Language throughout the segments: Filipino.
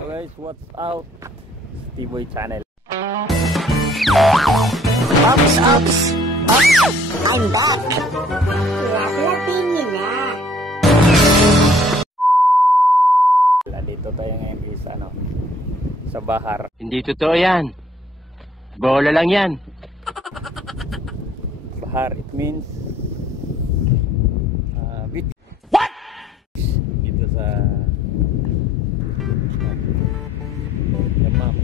Guys, what's out? T-Boy Channel. Oops, oops, oops, I'm back. Laplapin niyo na. Dito tayo ngayon guys, sa bahar. Hindi totoo yan. Bola lang yan. Bahar, it means beach. What? Dito sa Damam.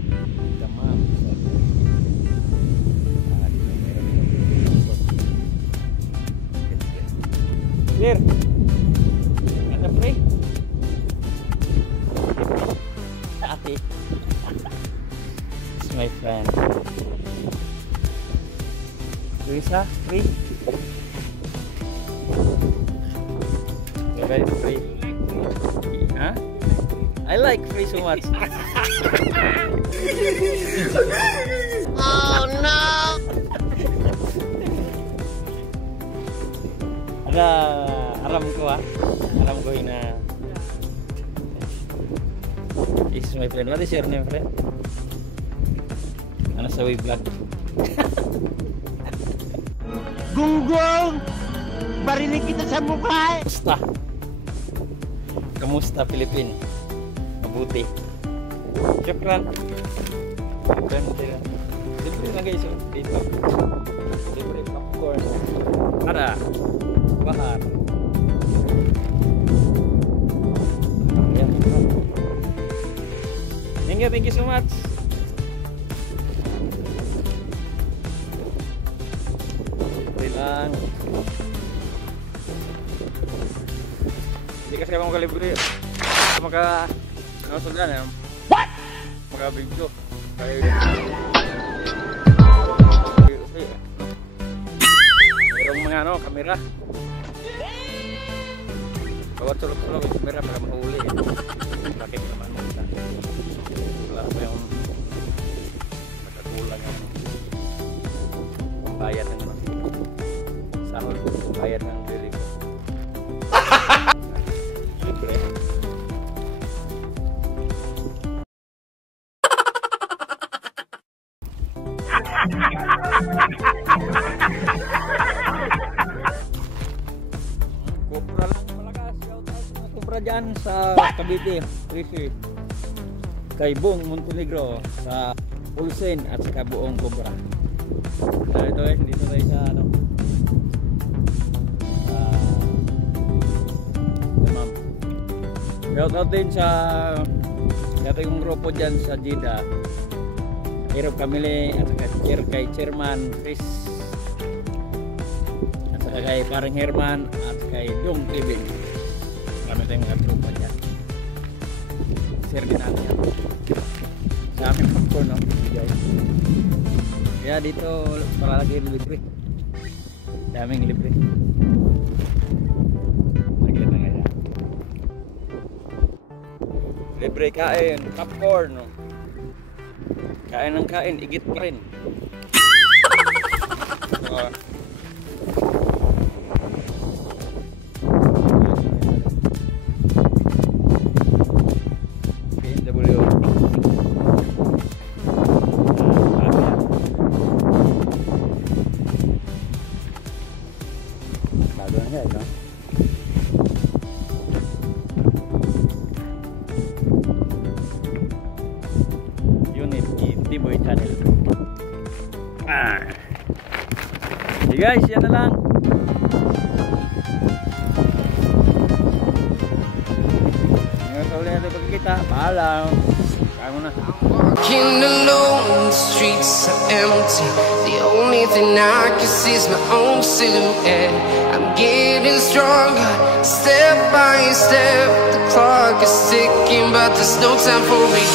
Clear. Ano pre? Ate. It's my friend. Luisa, free. Very free. Huh? I like free so much. Oh no! Aram ko na. This is my friend. What is your name, friend? Ano sa way vlog? Gunggong! Barinig kita sa mukha! Kamusta, Philippine? Mabuti. Syukran. Libre na guys, dito. Libre popcorn. Para bahar. Ayan. Thank you so much. Lang. Hindi kasi ako makalibre. Sundan eh. What? Maka-video. Mayroong mga kamera. Bawat sulok-sulok yung kamera para mahuli. Bakit naman mo isa. Wala pa yung nakakulang yung pambayad ng sahol ko, pambayad ng bili ko. Libre. Cobra lang malakas. Shout out mga cobra dyan sa Cavite, Rishi, kay Bong Montenegro, sa Pulsen at sa buong cobra. Ito guys, dito tayo sa Damam. Shout out din sa yung grupo dyan sa Jeddah, Hero Family, at saka kay Chairman Chris, at saka kay Parang Herman, at kay Dong TV. Marami tayong mga grupo dyan. Share din natin yan sa aming popcorn, guys. Kaya dito para lagi libre. Daming libre. Saglit na kaya. Libre kain, popcorn. Kain ng kain, igit pa rin. T-Boy Channel. Hey guys, yan na lang. Ngayon sa uli natin pagkikita. Paalam. Kaya mo na. Walking alone, the streets are empty. The only thing I can see is my own silhouette. I'm getting stronger, step by step. The clock is ticking, but there's no time for me.